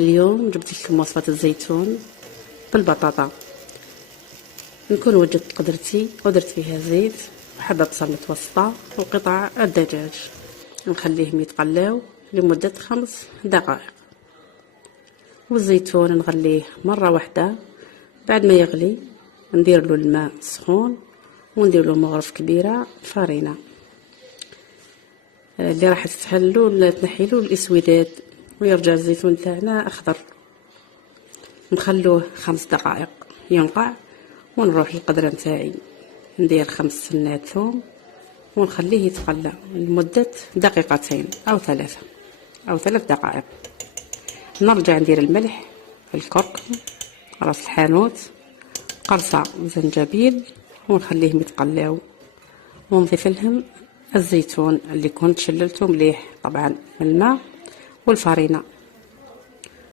اليوم جبت لكم وصفة الزيتون بالبطاطا. نكون وجدت قدرتي ودرت فيها زيت وحبة بصل متوسطة وقطع الدجاج، نخليهم يتقلاو لمدة 5 دقائق. والزيتون نغليه مرة واحدة، بعد ما يغلي ندير له الماء سخون وندير له مغرف كبيرة فرينة اللي راح تحلو تنحيلو الاسوداد ويرجع الزيتون تاعنا اخضر. نخلوه 5 دقائق ينقع ونروح للقدرة نتاعي ندير 5 سنات ثوم ونخليه يتقلى لمدة 2 أو 3 دقائق. نرجع ندير الملح، الكركم، راس الحانوت، قرصة زنجبيل ونخليهم يتقلاو ونضيف لهم الزيتون اللي كنت شللته مليح طبعا من الماء والفرينة.